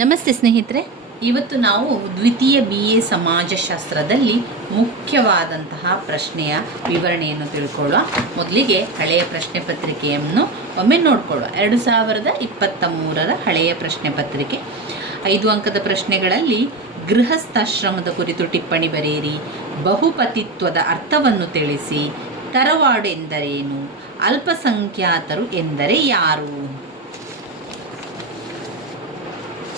ನಮಸ್ತೆ ಸ್ನೇಹಿತರೆ, ಇವತ್ತು ನಾವು ದ್ವಿತೀಯ BA ಸಮಾಜಶಾಸ್ತ್ರದಲ್ಲಿ ಮುಖ್ಯವಾದಂತಹ ಪ್ರಶ್ನೆಯ ವಿವರಣೆಯನ್ನು ತಿಳ್ಕೊಳ್ಳುವ. ಮೊದಲಿಗೆ ಹಳೆಯ ಪ್ರಶ್ನೆ ಪತ್ರಿಕೆಯನ್ನು ಒಮ್ಮೆ ನೋಡಿಕೊಳ್ಳುವ. 2023ರ ಹಳೆಯ ಪ್ರಶ್ನೆ ಪತ್ರಿಕೆ 5 ಅಂಕದ ಪ್ರಶ್ನೆಗಳಲ್ಲಿ ಗೃಹಸ್ಥಾಶ್ರಮದ ಕುರಿತು ಟಿಪ್ಪಣಿ ಬರೆಯಿರಿ, ಬಹುಪತಿತ್ವದ ಅರ್ಥವನ್ನು ತಿಳಿಸಿ, ತರವಾಡು ಎಂದರೇನು, ಅಲ್ಪಸಂಖ್ಯಾತರು ಎಂದರೆ ಯಾರು,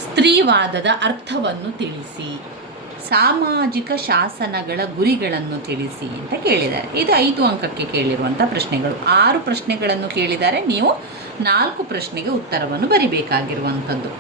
ಸ್ತ್ರೀವಾದದ ಅರ್ಥವನ್ನು ತಿಳಿಸಿ, ಸಾಮಾಜಿಕ ಶಾಸನಗಳ ಗುರಿಗಳನ್ನು ತಿಳಿಸಿ ಅಂತ ಕೇಳಿದ್ದಾರೆ. ಇದು 5 ಅಂಕಕ್ಕೆ ಕೇಳಿರುವಂಥ ಪ್ರಶ್ನೆಗಳು. 6 ಪ್ರಶ್ನೆಗಳನ್ನು ಕೇಳಿದ್ದಾರೆ. ನೀವು 4 ಪ್ರಶ್ನೆಗೆ ಉತ್ತರವನ್ನು ಬರಿಬೇಕಾಗಿರುವಂಥದ್ದು.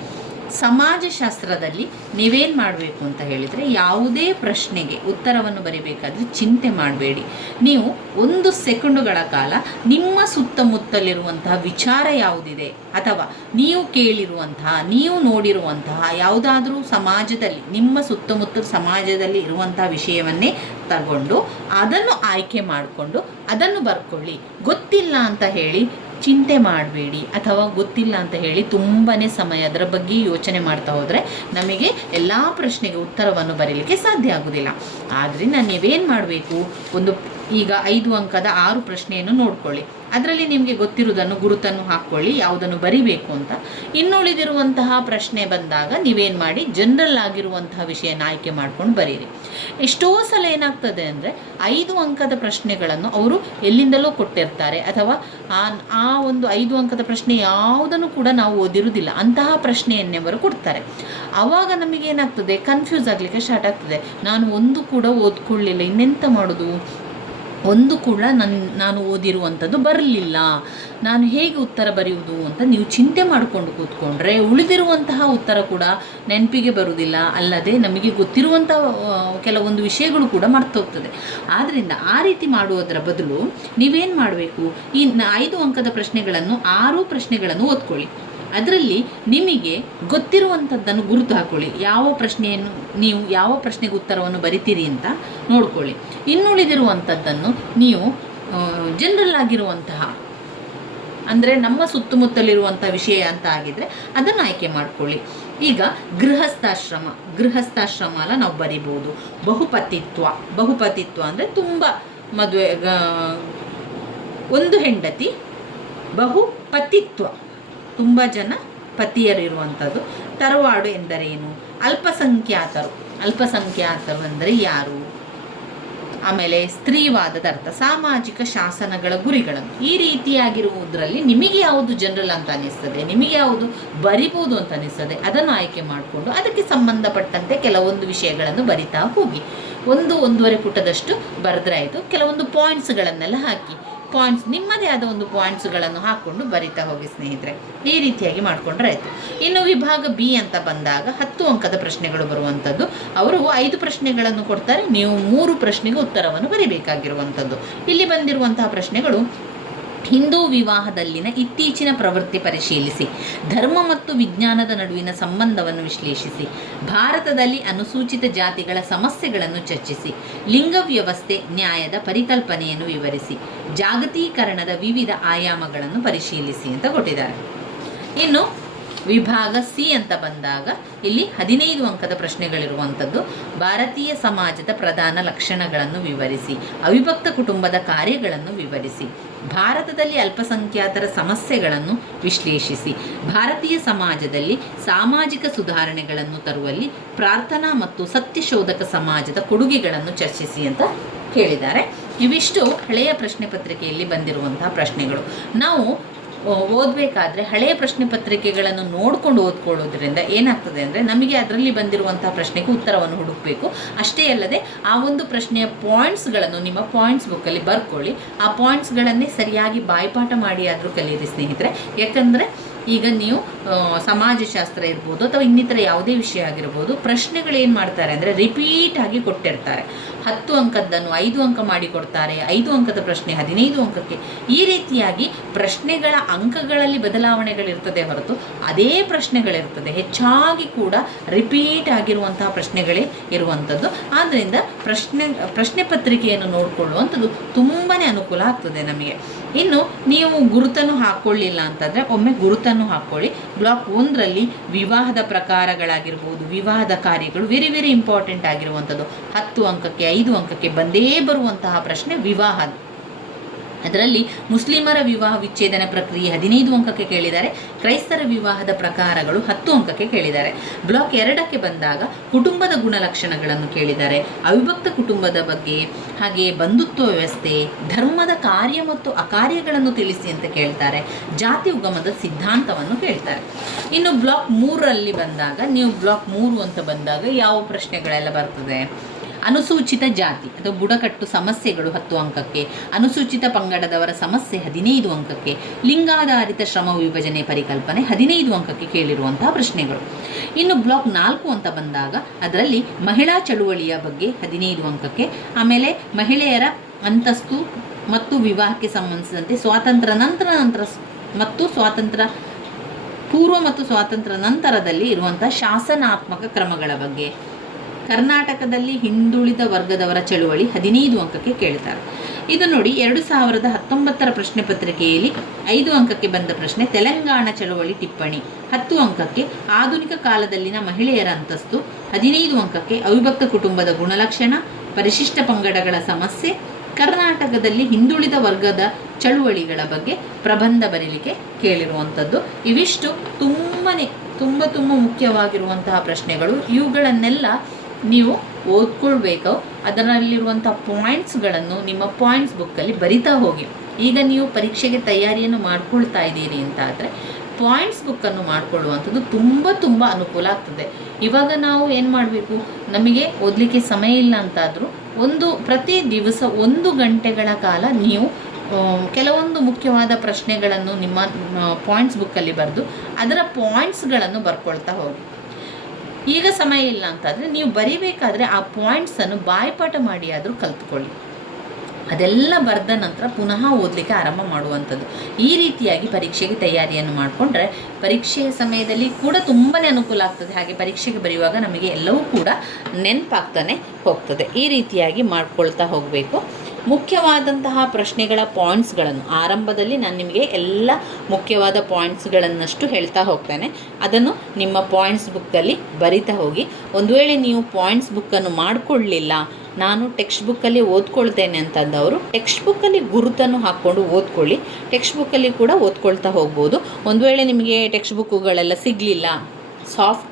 ಸಮಾಜಶಾಸ್ತ್ರದಲ್ಲಿ ನೀವೇನು ಮಾಡಬೇಕು ಅಂತ ಹೇಳಿದರೆ, ಯಾವುದೇ ಪ್ರಶ್ನೆಗೆ ಉತ್ತರವನ್ನು ಬರಿಬೇಕಾದ್ರೆ ಚಿಂತೆ ಮಾಡಬೇಡಿ. ನೀವು 1 ಸೆಕೆಂಡುಗಳ ಕಾಲ ನಿಮ್ಮ ಸುತ್ತಮುತ್ತಲಿರುವಂತಹ ವಿಚಾರ ಯಾವುದಿದೆ ಅಥವಾ ನೀವು ಕೇಳಿರುವಂತಹ, ನೀವು ನೋಡಿರುವಂತಹ ಯಾವುದಾದ್ರೂ ಸಮಾಜದಲ್ಲಿ, ನಿಮ್ಮ ಸುತ್ತಮುತ್ತ ಸಮಾಜದಲ್ಲಿ ಇರುವಂತಹ ವಿಷಯವನ್ನೇ ತಗೊಂಡು ಅದನ್ನು ಆಯ್ಕೆ ಮಾಡಿಕೊಂಡು ಅದನ್ನು ಬರ್ಕೊಳ್ಳಿ. ಗೊತ್ತಿಲ್ಲ ಅಂತ ಹೇಳಿ ಚಿಂತೆ ಮಾಡಬೇಡಿ, ಅಥವಾ ಗೊತ್ತಿಲ್ಲ ಅಂತ ಹೇಳಿ ತುಂಬಾ ಸಮಯ ಅದರ ಬಗ್ಗೆ ಯೋಚನೆ ಮಾಡ್ತಾ ಹೋದರೆ ನಮಗೆ ಎಲ್ಲ ಪ್ರಶ್ನೆಗೆ ಉತ್ತರವನ್ನು ಬರೀಲಿಕ್ಕೆ ಸಾಧ್ಯ ಆಗೋದಿಲ್ಲ. ಆದ್ದರಿಂದ ನೀವೇನು ಮಾಡಬೇಕು, ಈಗ 5 ಅಂಕದ 6 ಪ್ರಶ್ನೆಯನ್ನು ನೋಡ್ಕೊಳ್ಳಿ. ಅದರಲ್ಲಿ ನಿಮಗೆ ಗೊತ್ತಿರುವುದನ್ನು ಗುರುತನ್ನು ಹಾಕ್ಕೊಳ್ಳಿ, ಯಾವುದನ್ನು ಬರಿಬೇಕು ಅಂತ. ಇನ್ನುಳಿದಿರುವಂತಹ ಪ್ರಶ್ನೆ ಬಂದಾಗ ನೀವೇನು ಮಾಡಿ, ಜನರಲ್ ಆಗಿರುವಂತಹ ವಿಷಯನ ಆಯ್ಕೆ ಮಾಡ್ಕೊಂಡು ಬರೀರಿ. ಎಷ್ಟೋ ಸಲ ಏನಾಗ್ತದೆ ಅಂದರೆ 5 ಅಂಕದ ಪ್ರಶ್ನೆಗಳನ್ನು ಅವರು ಎಲ್ಲಿಂದಲೂ ಕೊಟ್ಟಿರ್ತಾರೆ, ಅಥವಾ ಆ ಒಂದು 5 ಅಂಕದ ಪ್ರಶ್ನೆ ಯಾವುದನ್ನು ಕೂಡ ನಾವು ಓದಿರುವುದಿಲ್ಲ, ಅಂತಹ ಪ್ರಶ್ನೆಯನ್ನೇ ಅವರು ಕೊಡ್ತಾರೆ. ಆವಾಗ ನಮಗೇನಾಗ್ತದೆ, ಕನ್ಫ್ಯೂಸ್ ಆಗಲಿಕ್ಕೆ ಸ್ಟಾರ್ಟ್ ಆಗ್ತದೆ. ನಾನು ಒಂದು ಕೂಡ ಓದ್ಕೊಳ್ಳಿಲ್ಲ, ಇನ್ನೆಂತ ಮಾಡೋದು, ಒಂದು ಕೂಡ ನಾನು ಓದಿರುವಂಥದ್ದು ಬರಲಿಲ್ಲ, ನಾನು ಹೇಗೆ ಉತ್ತರ ಬರೆಯುವುದು ಅಂತ ನೀವು ಚಿಂತೆ ಮಾಡಿಕೊಂಡು ಕೂತ್ಕೊಂಡ್ರೆ ಉಳಿದಿರುವಂತಹ ಉತ್ತರ ಕೂಡ ನೆನಪಿಗೆ ಬರುವುದಿಲ್ಲ, ಅಲ್ಲದೆ ನಮಗೆ ಗೊತ್ತಿರುವಂಥ ಕೆಲವೊಂದು ವಿಷಯಗಳು ಕೂಡ ಮರ್ತೋಗ್ತದೆ. ಆದ್ದರಿಂದ ಆ ರೀತಿ ಮಾಡುವುದರ ಬದಲು ನೀವೇನು ಮಾಡಬೇಕು, ಈ 5 ಅಂಕದ ಪ್ರಶ್ನೆಗಳನ್ನು 6 ಪ್ರಶ್ನೆಗಳನ್ನು ಓದ್ಕೊಳ್ಳಿ. ಅದರಲ್ಲಿ ನಿಮಗೆ ಗೊತ್ತಿರುವಂಥದ್ದನ್ನು ಗುರುತು ಹಾಕ್ಕೊಳ್ಳಿ. ನೀವು ಯಾವ ಪ್ರಶ್ನೆಗೆ ಉತ್ತರವನ್ನು ಬರಿತೀರಿ ಅಂತ ನೋಡ್ಕೊಳ್ಳಿ. ಇನ್ನುಳಿದಿರುವಂಥದ್ದನ್ನು ನೀವು ಜನರಲ್ ಆಗಿರುವಂತಹ, ಅಂದರೆ ನಮ್ಮ ಸುತ್ತಮುತ್ತಲಿರುವಂಥ ವಿಷಯ ಅಂತ ಆಗಿದ್ದರೆ ಅದನ್ನು ಆಯ್ಕೆ ಮಾಡಿಕೊಳ್ಳಿ. ಈಗ ಗೃಹಸ್ಥಾಶ್ರಮ ಅಲ್ಲ ನಾವು ಬರಿಬೋದು. ಬಹುಪತಿತ್ವ ಅಂದರೆ ತುಂಬ ಮದುವೆ, ಒಂದು ಹೆಂಡತಿ, ಬಹುಪತಿತ್ವ ತುಂಬ ಜನ ಪತಿಯರಿರುವಂಥದ್ದು. ತರವಾಡು ಎಂದರೇನು, ಅಲ್ಪಸಂಖ್ಯಾತರು ಅಂದರೆ ಯಾರು, ಆಮೇಲೆ ಸ್ತ್ರೀವಾದದ ಅರ್ಥ, ಸಾಮಾಜಿಕ ಶಾಸನಗಳ ಗುರಿಗಳನ್ನು. ಈ ರೀತಿಯಾಗಿರುವುದರಲ್ಲಿ ನಿಮಗೆ ಯಾವುದು ಜನರಲ್ ಅಂತ ಅನಿಸ್ತದೆ, ನಿಮಗೆ ಯಾವುದು ಬರಿಬೋದು ಅಂತ ಅನಿಸ್ತದೆ, ಅದನ್ನು ಆಯ್ಕೆ ಮಾಡಿಕೊಂಡು ಅದಕ್ಕೆ ಸಂಬಂಧಪಟ್ಟಂತೆ ಕೆಲವೊಂದು ವಿಷಯಗಳನ್ನು ಬರಿತಾ ಹೋಗಿ. 1-1.5 ಪುಟದಷ್ಟು ಬರೆದ್ರೆ ಆಯಿತು. ಕೆಲವೊಂದು ಪಾಯಿಂಟ್ಸ್ಗಳನ್ನೆಲ್ಲ ಹಾಕಿ, ನಿಮ್ಮದೇ ಆದ ಒಂದು ಪಾಯಿಂಟ್ಸ್ಗಳನ್ನು ಹಾಕ್ಕೊಂಡು ಬರಿತಾ ಹೋಗಿ ಸ್ನೇಹಿತರೆ. ಈ ರೀತಿಯಾಗಿ ಮಾಡಿಕೊಂಡ್ರೆ ಆಯಿತು. ಇನ್ನು ವಿಭಾಗ B ಅಂತ ಬಂದಾಗ 10 ಅಂಕದ ಪ್ರಶ್ನೆಗಳು ಬರುವಂಥದ್ದು. ಅವರು 5 ಪ್ರಶ್ನೆಗಳನ್ನು ಕೊಡ್ತಾರೆ, ನೀವು 3 ಪ್ರಶ್ನೆಗೆ ಉತ್ತರವನ್ನು ಬರಿಬೇಕಾಗಿರುವಂಥದ್ದು. ಇಲ್ಲಿ ಬಂದಿರುವಂತಹ ಪ್ರಶ್ನೆಗಳು: ಹಿಂದೂ ವಿವಾಹದಲ್ಲಿನ ಇತ್ತೀಚಿನ ಪ್ರವೃತ್ತಿ ಪರಿಶೀಲಿಸಿ, ಧರ್ಮ ಮತ್ತು ವಿಜ್ಞಾನದ ನಡುವಿನ ಸಂಬಂಧವನ್ನು ವಿಶ್ಲೇಷಿಸಿ, ಭಾರತದಲ್ಲಿ ಅನುಸೂಚಿತ ಜಾತಿಗಳ ಸಮಸ್ಯೆಗಳನ್ನು ಚರ್ಚಿಸಿ, ಲಿಂಗ ವ್ಯವಸ್ಥೆ ನ್ಯಾಯದ ಪರಿಕಲ್ಪನೆಯನ್ನು ವಿವರಿಸಿ, ಜಾಗತೀಕರಣದ ವಿವಿಧ ಆಯಾಮಗಳನ್ನು ಪರಿಶೀಲಿಸಿ ಅಂತ ಕೊಟ್ಟಿದ್ದಾರೆ. ಇನ್ನು ವಿಭಾಗ C ಅಂತ ಬಂದಾಗ ಇಲ್ಲಿ 15 ಅಂಕದ ಪ್ರಶ್ನೆಗಳಿರುವಂಥದ್ದು. ಭಾರತೀಯ ಸಮಾಜದ ಪ್ರಧಾನ ಲಕ್ಷಣಗಳನ್ನು ವಿವರಿಸಿ, ಅವಿಭಕ್ತ ಕುಟುಂಬದ ಕಾರ್ಯಗಳನ್ನು ವಿವರಿಸಿ, ಭಾರತದಲ್ಲಿ ಅಲ್ಪಸಂಖ್ಯಾತರ ಸಮಸ್ಯೆಗಳನ್ನು ವಿಶ್ಲೇಷಿಸಿ, ಭಾರತೀಯ ಸಮಾಜದಲ್ಲಿ ಸಾಮಾಜಿಕ ಸುಧಾರಣೆಗಳನ್ನು ತರುವಲ್ಲಿ ಪ್ರಾರ್ಥನಾ ಮತ್ತು ಸತ್ಯಶೋಧಕ ಸಮಾಜದ ಕೊಡುಗೆಗಳನ್ನು ಚರ್ಚಿಸಿ ಅಂತ ಕೇಳಿದ್ದಾರೆ. ಇವಿಷ್ಟು ಹಳೆಯ ಪ್ರಶ್ನೆ ಪತ್ರಿಕೆಯಲ್ಲಿ ಬಂದಿರುವಂತಹ ಪ್ರಶ್ನೆಗಳು. ನಾವು ಓದಬೇಕಾದ್ರೆ ಹಳೆಯ ಪ್ರಶ್ನೆ ಪತ್ರಿಕೆಗಳನ್ನು ನೋಡಿಕೊಂಡು ಓದ್ಕೊಳ್ಳೋದ್ರಿಂದ ಏನಾಗ್ತದೆ ಅಂದರೆ, ನಮಗೆ ಅದರಲ್ಲಿ ಬಂದಿರುವಂತಹ ಪ್ರಶ್ನೆಗೆ ಉತ್ತರವನ್ನು ಹುಡುಕಬೇಕು. ಅಷ್ಟೇ ಅಲ್ಲದೆ ಆ ಒಂದು ಪ್ರಶ್ನೆಯ ಪಾಯಿಂಟ್ಸ್ಗಳನ್ನು ನಿಮ್ಮ ಪಾಯಿಂಟ್ಸ್ ಬುಕ್ಕಲ್ಲಿ ಬರ್ಕೊಳ್ಳಿ. ಆ ಪಾಯಿಂಟ್ಸ್ಗಳನ್ನೇ ಸರಿಯಾಗಿ ಬಾಯ್ಪಾಠ ಮಾಡಿ ಆದರೂ ಕಲಿಯಿರಿ ಸ್ನೇಹಿತರೆ. ಯಾಕಂದರೆ ಈಗ ನೀವು ಸಮಾಜಶಾಸ್ತ್ರ ಇರ್ಬೋದು ಅಥವಾ ಇನ್ನಿತರ ಯಾವುದೇ ವಿಷಯ ಆಗಿರ್ಬೋದು, ಪ್ರಶ್ನೆಗಳೇನು ಮಾಡ್ತಾರೆ ಅಂದರೆ ರಿಪೀಟ್ ಆಗಿ ಕೊಟ್ಟಿರ್ತಾರೆ. 10 ಅಂಕದ್ದನ್ನು 5 ಅಂಕ ಮಾಡಿ ಕೊಡ್ತಾರೆ, 5 ಅಂಕದ ಪ್ರಶ್ನೆ 15 ಅಂಕಕ್ಕೆ. ಈ ರೀತಿಯಾಗಿ ಪ್ರಶ್ನೆಗಳ ಅಂಕಗಳಲ್ಲಿ ಬದಲಾವಣೆಗಳಿರ್ತದೆ ಹೊರತು ಅದೇ ಪ್ರಶ್ನೆಗಳಿರ್ತದೆ. ಹೆಚ್ಚಾಗಿ ಕೂಡ ರಿಪೀಟ್ ಆಗಿರುವಂತಹ ಪ್ರಶ್ನೆಗಳೇ ಇರುವಂಥದ್ದು. ಆದ್ದರಿಂದ ಪ್ರಶ್ನೆ ಪತ್ರಿಕೆಯನ್ನು ನೋಡಿಕೊಳ್ಳುವಂಥದ್ದು ತುಂಬಾ ಅನುಕೂಲ ಆಗ್ತದೆ ನಮಗೆ. ಇನ್ನು ನೀವು ಗುರುತನ್ನು ಹಾಕ್ಕೊಳ್ಳಿಲ್ಲ ಅಂತಂದರೆ ಒಮ್ಮೆ ಗುರುತನ್ನು ಹಾಕ್ಕೊಳ್ಳಿ. ಬ್ಲಾಕ್ 1ರಲ್ಲಿ ವಿವಾಹದ ಪ್ರಕಾರಗಳಾಗಿರ್ಬೋದು, ವಿವಾಹದ ಕಾರ್ಯಗಳು ವೆರಿ ವೆರಿ ಇಂಪಾರ್ಟೆಂಟ್ ಆಗಿರುವಂಥದ್ದು. 10 ಅಂಕಕ್ಕೆ 5 ಅಂಕಕ್ಕೆ ಬಂದೇ ಬರುವಂತಹ ಪ್ರಶ್ನೆ ವಿವಾಹ. ಅದರಲ್ಲಿ ಮುಸ್ಲಿಮರ ವಿವಾಹ ವಿಚ್ಛೇದನ ಪ್ರಕ್ರಿಯೆ 15 ಅಂಕಕ್ಕೆ ಕೇಳಿದ್ದಾರೆ. ಕ್ರೈಸ್ತರ ವಿವಾಹದ ಪ್ರಕಾರಗಳು 10 ಅಂಕಕ್ಕೆ ಕೇಳಿದ್ದಾರೆ. ಬ್ಲಾಕ್ 2ಕ್ಕೆ ಬಂದಾಗ ಕುಟುಂಬದ ಗುಣಲಕ್ಷಣಗಳನ್ನು ಕೇಳಿದ್ದಾರೆ. ಅವಿಭಕ್ತ ಕುಟುಂಬದ ಬಗ್ಗೆ, ಹಾಗೆ ಬಂಧುತ್ವ ವ್ಯವಸ್ಥೆ, ಧರ್ಮದ ಕಾರ್ಯ ಮತ್ತು ಅಕಾರ್ಯಗಳನ್ನು ತಿಳಿಸಿ ಅಂತ ಕೇಳ್ತಾರೆ. ಜಾತಿ ಉಗಮದ ಸಿದ್ಧಾಂತವನ್ನು ಕೇಳ್ತಾರೆ. ಇನ್ನು ಬ್ಲಾಕ್ 3ರಲ್ಲಿ ಬಂದಾಗ, ನೀವು ಬ್ಲಾಕ್ 3 ಅಂತ ಬಂದಾಗ ಯಾವ ಪ್ರಶ್ನೆಗಳೆಲ್ಲ ಬರ್ತದೆ? ಅನುಸೂಚಿತ ಜಾತಿ ಅಥವಾ ಬುಡಕಟ್ಟು ಸಮಸ್ಯೆಗಳು 10 ಅಂಕಕ್ಕೆ, ಅನುಸೂಚಿತ ಪಂಗಡದವರ ಸಮಸ್ಯೆ 15 ಅಂಕಕ್ಕೆ, ಲಿಂಗಾಧಾರಿತ ಶ್ರಮ ವಿಭಜನೆ ಪರಿಕಲ್ಪನೆ 15 ಅಂಕಕ್ಕೆ ಕೇಳಿರುವಂತಹ ಪ್ರಶ್ನೆಗಳು. ಇನ್ನು ಬ್ಲಾಕ್ 4 ಅಂತ ಬಂದಾಗ ಅದರಲ್ಲಿ ಮಹಿಳಾ ಚಳುವಳಿಯ ಬಗ್ಗೆ 15 ಅಂಕಕ್ಕೆ, ಆಮೇಲೆ ಮಹಿಳೆಯರ ಅಂತಸ್ತು ಮತ್ತು ವಿವಾಹಕ್ಕೆ ಸಂಬಂಧಿಸಿದಂತೆ ಸ್ವಾತಂತ್ರ್ಯ ನಂತರ ಮತ್ತು ಸ್ವಾತಂತ್ರ್ಯ ಪೂರ್ವ ಮತ್ತು ಸ್ವಾತಂತ್ರ್ಯ ನಂತರದಲ್ಲಿ ಇರುವಂತಹ ಶಾಸನಾತ್ಮಕ ಕ್ರಮಗಳ ಬಗ್ಗೆ, ಕರ್ನಾಟಕದಲ್ಲಿ ಹಿಂದುಳಿದ ವರ್ಗದವರ ಚಳುವಳಿ 15 ಅಂಕಕ್ಕೆ ಕೇಳ್ತಾರೆ. ಇದು ನೋಡಿ 2019 ಪ್ರಶ್ನೆ ಪತ್ರಿಕೆಯಲ್ಲಿ 5 ಅಂಕಕ್ಕೆ ಬಂದ ಪ್ರಶ್ನೆ ತೆಲಂಗಾಣ ಚಳುವಳಿ ಟಿಪ್ಪಣಿ 10 ಅಂಕಕ್ಕೆ, ಆಧುನಿಕ ಕಾಲದಲ್ಲಿನ ಮಹಿಳೆಯರ ಅಂತಸ್ತು 15 ಅಂಕಕ್ಕೆ, ಅವಿಭಕ್ತ ಕುಟುಂಬದ ಗುಣಲಕ್ಷಣ, ಪರಿಶಿಷ್ಟ ಪಂಗಡಗಳ ಸಮಸ್ಯೆ, ಕರ್ನಾಟಕದಲ್ಲಿ ಹಿಂದುಳಿದ ವರ್ಗದ ಚಳುವಳಿಗಳ ಬಗ್ಗೆ ಪ್ರಬಂಧ ಬರೀಲಿಕ್ಕೆ ಕೇಳಿರುವಂಥದ್ದು. ಇವಿಷ್ಟು ತುಂಬ ಮುಖ್ಯವಾಗಿರುವಂತಹ ಪ್ರಶ್ನೆಗಳು. ಇವುಗಳನ್ನೆಲ್ಲ ನೀವು ಓದ್ಕೊಳ್ಬೇಕು. ಅದರಲ್ಲಿರುವಂಥ ಪಾಯಿಂಟ್ಸ್ಗಳನ್ನು ನಿಮ್ಮ ಪಾಯಿಂಟ್ಸ್ ಬುಕ್ಕಲ್ಲಿ ಬರಿತಾ ಹೋಗಿ. ಈಗ ನೀವು ಪರೀಕ್ಷೆಗೆ ತಯಾರಿಯನ್ನು ಮಾಡ್ಕೊಳ್ತಾ ಇದ್ದೀರಿ ಅಂತ ಆದರೆ ಪಾಯಿಂಟ್ಸ್ ಬುಕ್ಕನ್ನು ಮಾಡಿಕೊಳ್ಳುವಂಥದ್ದು ತುಂಬ ಅನುಕೂಲ ಆಗ್ತದೆ. ಇವಾಗ ನಾವು ಏನು ಮಾಡಬೇಕು, ನಮಗೆ ಓದಲಿಕ್ಕೆ ಸಮಯ ಇಲ್ಲ ಅಂತಾದರೂ ಪ್ರತಿ ದಿವಸ 1 ಗಂಟೆಗಳ ಕಾಲ ನೀವು ಕೆಲವೊಂದು ಮುಖ್ಯವಾದ ಪ್ರಶ್ನೆಗಳನ್ನು ನಿಮ್ಮ ಪಾಯಿಂಟ್ಸ್ ಬುಕ್ಕಲ್ಲಿ ಬರೆದು ಅದರ ಪಾಯಿಂಟ್ಸ್ಗಳನ್ನು ಬರ್ಕೊಳ್ತಾ ಹೋಗಿ. ಈಗ ಸಮಯ ಇಲ್ಲ ಅಂತಾದರೆ ನೀವು ಬರೀಬೇಕಾದ್ರೆ ಆ ಪಾಯಿಂಟ್ಸನ್ನು ಬಾಯ್ಪಾಠ ಮಾಡಿ ಆದರೂ ಕಲ್ತ್ಕೊಳ್ಳಿ. ಅದೆಲ್ಲ ಬರೆದ ನಂತರ ಪುನಃ ಓದಲಿಕ್ಕೆ ಆರಂಭ ಮಾಡುವಂಥದ್ದು. ಈ ರೀತಿಯಾಗಿ ಪರೀಕ್ಷೆಗೆ ತಯಾರಿಯನ್ನು ಮಾಡಿಕೊಂಡ್ರೆ ಪರೀಕ್ಷೆಯ ಸಮಯದಲ್ಲಿ ಕೂಡ ತುಂಬಾ ಅನುಕೂಲ ಆಗ್ತದೆ. ಹಾಗೆ ಪರೀಕ್ಷೆಗೆ ಬರೆಯುವಾಗ ನಮಗೆ ಎಲ್ಲವೂ ಕೂಡ ನೆನಪಾಗ್ತಾನೆ ಹೋಗ್ತದೆ. ಈ ರೀತಿಯಾಗಿ ಮಾಡ್ಕೊಳ್ತಾ ಹೋಗಬೇಕು. ಮುಖ್ಯವಾದಂತಹ ಪ್ರಶ್ನೆಗಳ ಪಾಯಿಂಟ್ಸ್ಗಳನ್ನು ಆರಂಭದಲ್ಲಿ ನಾನು ನಿಮಗೆ ಎಲ್ಲ ಮುಖ್ಯವಾದ ಪಾಯಿಂಟ್ಸ್ಗಳನ್ನಷ್ಟು ಹೇಳ್ತಾ ಹೋಗ್ತೇನೆ. ಅದನ್ನು ನಿಮ್ಮ ಪಾಯಿಂಟ್ಸ್ ಬುಕ್ಕಲ್ಲಿ ಬರಿತಾ ಹೋಗಿ. ಒಂದು ವೇಳೆ ನೀವು ಪಾಯಿಂಟ್ಸ್ ಬುಕ್ಕನ್ನು ಮಾಡಿಕೊಳ್ಳಲಿಲ್ಲ, ನಾನು ಟೆಕ್ಸ್ಟ್ ಬುಕ್ಕಲ್ಲಿ ಓದ್ಕೊಳ್ತೇನೆ ಅಂತಂದವರು ಟೆಕ್ಸ್ಟ್ ಬುಕ್ಕಲ್ಲಿ ಗುರುತನ್ನು ಹಾಕ್ಕೊಂಡು ಓದ್ಕೊಳ್ಳಿ. ಟೆಕ್ಸ್ಟ್ ಬುಕ್ಕಲ್ಲಿ ಕೂಡ ಓದ್ಕೊಳ್ತಾ ಹೋಗ್ಬೋದು. ಒಂದು ವೇಳೆ ನಿಮಗೆ ಟೆಕ್ಸ್ಟ್ ಬುಕ್ಕುಗಳೆಲ್ಲ ಸಿಗಲಿಲ್ಲ, ಸಾಫ್ಟ್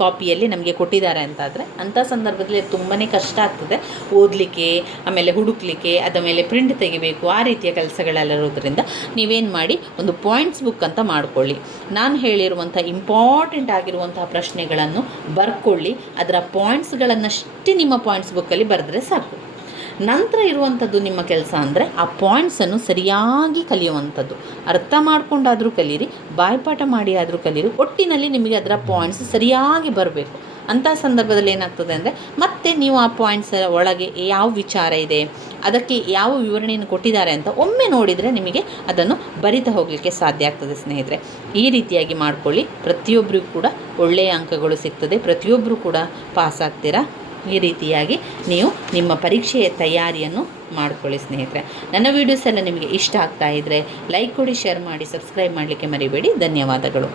ಕಾಪಿಯಲ್ಲಿ ನಮಗೆ ಕೊಟ್ಟಿದ್ದಾರೆ ಅಂತಾದರೆ ಅಂಥ ಸಂದರ್ಭದಲ್ಲಿ ತುಂಬಾ ಕಷ್ಟ ಆಗ್ತದೆ ಓದಲಿಕ್ಕೆ, ಆಮೇಲೆ ಹುಡುಕ್ಲಿಕ್ಕೆ, ಅದ ಮೇಲೆ ಪ್ರಿಂಟ್ ತೆಗಿಬೇಕು, ಆ ರೀತಿಯ ಕೆಲಸಗಳೆಲ್ಲರೋದ್ರಿಂದ ನೀವೇನು ಮಾಡಿ ಒಂದು ಪಾಯಿಂಟ್ಸ್ ಬುಕ್ ಅಂತ ಮಾಡಿಕೊಳ್ಳಿ. ನಾನು ಹೇಳಿರುವಂಥ ಇಂಪಾರ್ಟೆಂಟ್ ಆಗಿರುವಂತಹ ಪ್ರಶ್ನೆಗಳನ್ನು ಬರ್ಕೊಳ್ಳಿ. ಅದರ ಪಾಯಿಂಟ್ಸ್ಗಳನ್ನಷ್ಟೇ ನಿಮ್ಮ ಪಾಯಿಂಟ್ಸ್ ಬುಕ್ಕಲ್ಲಿ ಬರೆದ್ರೆ ಸಾಕು. ನಂತರ ಇರುವಂಥದ್ದು ನಿಮ್ಮ ಕೆಲಸ ಅಂದರೆ ಆ ಪಾಯಿಂಟ್ಸನ್ನು ಸರಿಯಾಗಿ ಕಲಿಯುವಂಥದ್ದು. ಅರ್ಥ ಮಾಡ್ಕೊಂಡಾದರೂ ಕಲೀರಿ, ಬಾಯ್ಪಾಠ ಮಾಡಿ ಆದರೂ ಕಲೀರಿ, ಒಟ್ಟಿನಲ್ಲಿ ನಿಮಗೆ ಅದರ ಪಾಯಿಂಟ್ಸ್ ಸರಿಯಾಗಿ ಬರಬೇಕು. ಅಂಥ ಸಂದರ್ಭದಲ್ಲಿ ಏನಾಗ್ತದೆ ಅಂದರೆ ಮತ್ತೆ ನೀವು ಆ ಪಾಯಿಂಟ್ಸ್ ಒಳಗೆ ಯಾವ ವಿಚಾರ ಇದೆ, ಅದಕ್ಕೆ ಯಾವ ವಿವರಣೆಯನ್ನು ಕೊಟ್ಟಿದ್ದಾರೆ ಅಂತ ಒಮ್ಮೆ ನೋಡಿದರೆ ನಿಮಗೆ ಅದನ್ನು ಬರಿತಾ ಹೋಗಲಿಕ್ಕೆ ಸಾಧ್ಯ ಆಗ್ತದೆ ಸ್ನೇಹಿತರೆ. ಈ ರೀತಿಯಾಗಿ ಮಾಡ್ಕೊಳ್ಳಿ. ಪ್ರತಿಯೊಬ್ಬರಿಗೂ ಕೂಡ ಒಳ್ಳೆಯ ಅಂಕಗಳು ಸಿಗ್ತದೆ, ಪ್ರತಿಯೊಬ್ಬರು ಕೂಡ ಪಾಸ್ ಆಗ್ತೀರಾ. ಈ ರೀತಿಯಾಗಿ ನೀವು ನಿಮ್ಮ ಪರೀಕ್ಷೆಯ ತಯಾರಿಯನ್ನು ಮಾಡಿಕೊಳ್ಳಿ ಸ್ನೇಹಿತರೆ. ನನ್ನ ವೀಡಿಯೋಸ್ ಎಲ್ಲ ನಿಮಗೆ ಇಷ್ಟ ಆಗ್ತಾ ಇದ್ದರೆ ಲೈಕ್ ಕೊಡಿ, ಶೇರ್ ಮಾಡಿ, ಸಬ್ಸ್ಕ್ರೈಬ್ ಮಾಡಲಿಕ್ಕೆ ಮರಿಬೇಡಿ. ಧನ್ಯವಾದಗಳು.